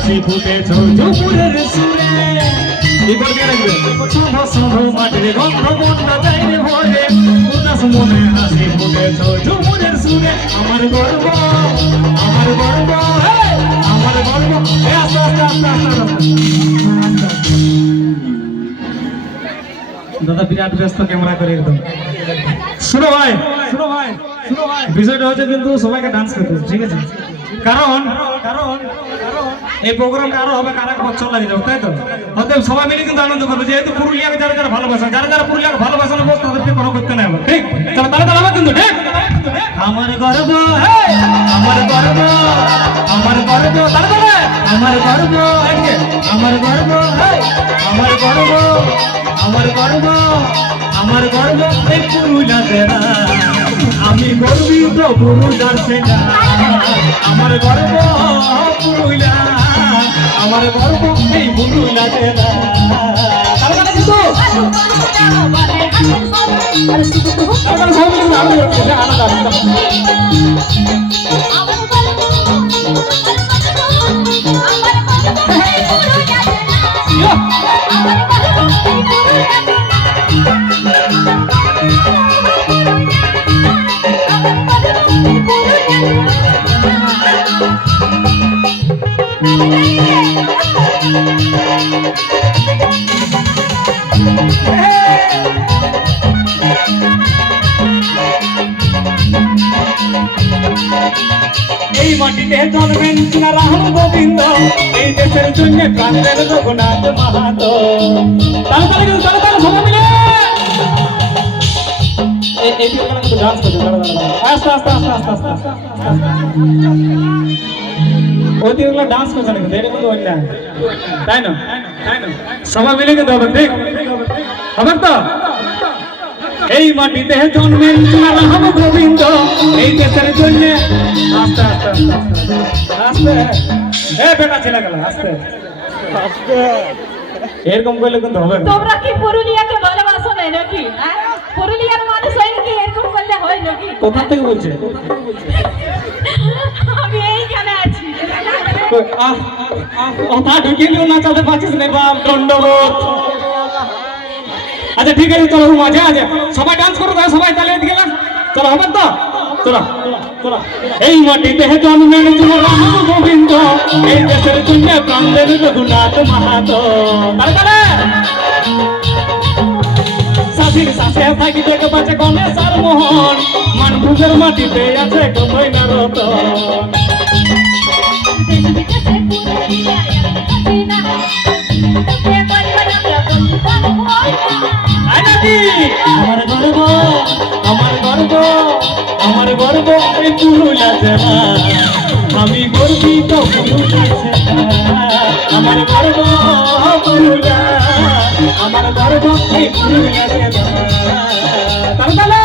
হাসি ফুটেছো ঝুমুরের সুরে কি করবে রাখবে শুভ শুভ মাটির গন্ধ বন্যা যাইরে ভরে উদাস মনে হাসি ফুটেছো ঝুমুরের সুরে আমার গর্ব আমার গর্ব আমার গর্ব আস্তে আস্তে আস্তে আস্তে দাদা বিরাট ব্যস্ত ক্যামেরা করে একদম শুনো ভাই শুনো ভাই শুনো ভাই বিষয়টা হচ্ছে কিন্তু সবাইকে ডান্স করতে ঠিক আছে কারণ কারণ এই প্রোগ্রামটা আরো হবে কারা বছর লাগে যাবে তাই তো অতএব সবাই মিলে কিন্তু আনন্দ করবে যেহেতু পুরুলিয়াকে যারা যারা ভালোবাসে যারা যারা পুরুলিয়াকে ভালোবাসে না তাদেরকে কোনো করতে নাই হবে ঠিক চলো তাহলে তাহলে হবে কিন্তু ঠিক আমার গর্ব আমার গর্ব আমার গর্ব তাহলে তাহলে আমার গর্ব আমার গর্ব আমার গর্ব আমার গর্ব আমার গর্ব এই পুরুলিয়াতে আমি গর্বিত পুরুলিয়ার সেনা আমার গর্ব পুরুলিয়া আমার গর্ব এই পুরুলিয়াতে এই মাটিতে জন্মেন রাম গোবিন্দ এই দেশের জন্য প্রাণের রঘুনাথ মাহাতো তাহলে সবাই মিলে এই ডান্স করতে আস্তে আস্তে আস্তে আস্তে আস্তে ওইগুলো ডান্স করছে না কিন্তু এটা কিন্তু অন্যায় তাই না সবাই মিলে কিন্তু হবে ঠিক হবে তো এই মাটিতে জন্মেন রাম গোবিন্দ এই দেশের জন্য আস্তে আস্তে আস্তে বেটা ছেলে গেল আস্তে আস্তে এরকম করলে কিন্তু হবে তোমরা কি পুরুলিয়াকে ভালোবাসো না নাকি পুরুলিয়ার মানুষ হয় নাকি এরকম করলে হয় নাকি কোথা থেকে বলছে আমি এইখানে আছি কথা ঢুকিলেও না চালতে পারছিস না বাপ দণ্ডবোধ আচ্ছা ঠিক আছে চলো মজা আছে সবাই ডান্স করো তাহলে সবাই তাহলে এদিকে না চলো হবে তো চলো চলো এই মাটিতে জন্মেন রাম গোবিন্দ এই দেশের জন্য প্রাণের রঘুনাথ মাহাতো তাহলে সাথীর সাথে থাকি দেখে পাচ্ছে গণেশ আর মোহন মানভুজের মাটিতে আছে কমৈনা রতন আমার গর্ব আমার গর্ব আমার গর্ব এই পুরুলিয়া জেলা আমি গর্বিত পুরুলিয়া আমার গর্ব পুরুলিয়া আমার গর্ব এই পুরুলিয়া জেলা তাহলে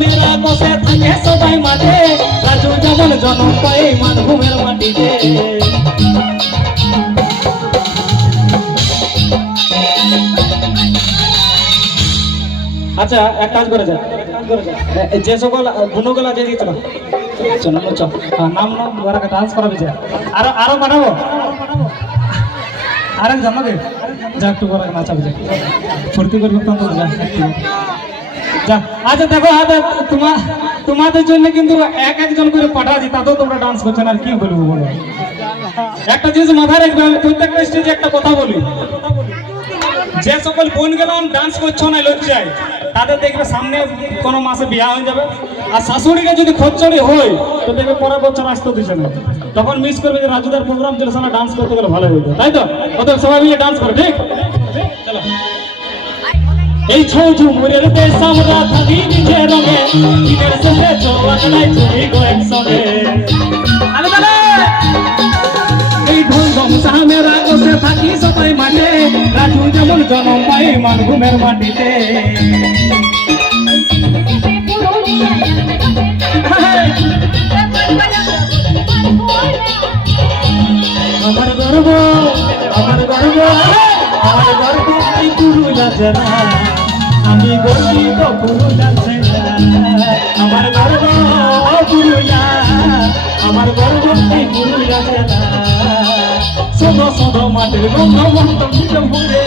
মেরা বসে থাকে সবাই মাঠে রাজু যেমন জন্ম পায় মানভূমের মাটিতে আচ্ছা এক কাজ করে যা যে সকল গুণগুলা যে দিত না চলো চল নাম নাম ওরা ডান্স করাবি যা আরো আরো বানাবো আরেক জানাবে যা একটু করে নাচাবে যা ফুর্তি করবে তো যা আচ্ছা দেখো তোমাদের জন্য কিন্তু এক একজন করে পাঠাচ্ছি তাতেও তোমরা ডান্স করছো না আর কি বলবো বলো একটা জিনিস মাথায় রাখবে আমি প্রত্যেকটা স্টেজে একটা কথা বলি যে সকল বোন গেলাম ডান্স করছো না লজ্জায়, তাদের দেখবে সামনে কোনো মাসে বিয়া হয়ে যাবে। আর শাশুড়িকে যদি খোঁচড়ি হয় তো দেখবে পরের বছর আসতে দিচ্ছে না, তখন মিস করবে যে রাজুদার প্রোগ্রাম চলে সামনে ডান্স করতে গেলে ভালো হইতো, তাই তো? অতএব সবাই মিলে ডান্স করে, ঠিক? চলো। এই ছৌ ঝুমুরের দেশ আমরা থাকি নিজে রঙে, দিনের শেষে চৌকাটায় চলি গো একসঙ্গে। আলে তালে এই ঢোল ধমসামের আগসে থাকি সবাই মাঠে, রাজু যেমন জনম পাই মানভূমের মাটিতে। আমার গর্ব, আমার গর্ব, আমার গর্ব এই পুরুলিয়া জেলা, আমি গর্বিত পুরুলিয়া জেলা। আমার গর্ব পুরুলিয়া, আমার গর্ব এই পুরুলিয়া জেলা। সদো সদো মাটির গন্ধ মন্ত ঘুরে,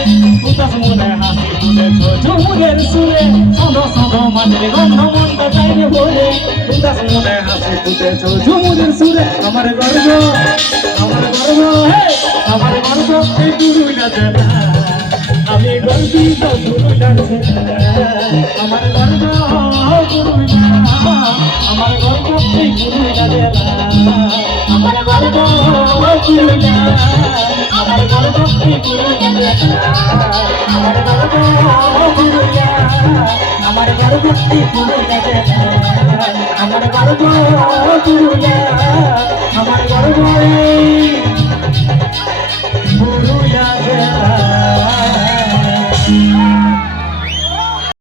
উদাস মনে হাসি তুলেছ ঝুমুরের সুরে। সদো সদো মাটির গন্ধ মন্ত যাইরে ভরে, উদাস মনে হাসি তুলেছ ঝুমুরের সুরে। আমার গর্ব, আমার গর্ব, আমার গর্ব এই পুরুলিয়া জেলা, আমি গর্বিত পুরুলিয়া জেলা। আমার গর্ব পুরুলিয়া, আমার গর্ব এই পুরুলিয়া জেলা। আমার গর্ব পুরুলিয়া, আমার গর্ব এই পুরুলিয়া জেলা। আমার গর্ব পুরুলিয়া, আমার গর্ব এই পুরুলিয়া জেলা। আমার গর্ব পুরুলিয়া, আমার গর্ব এই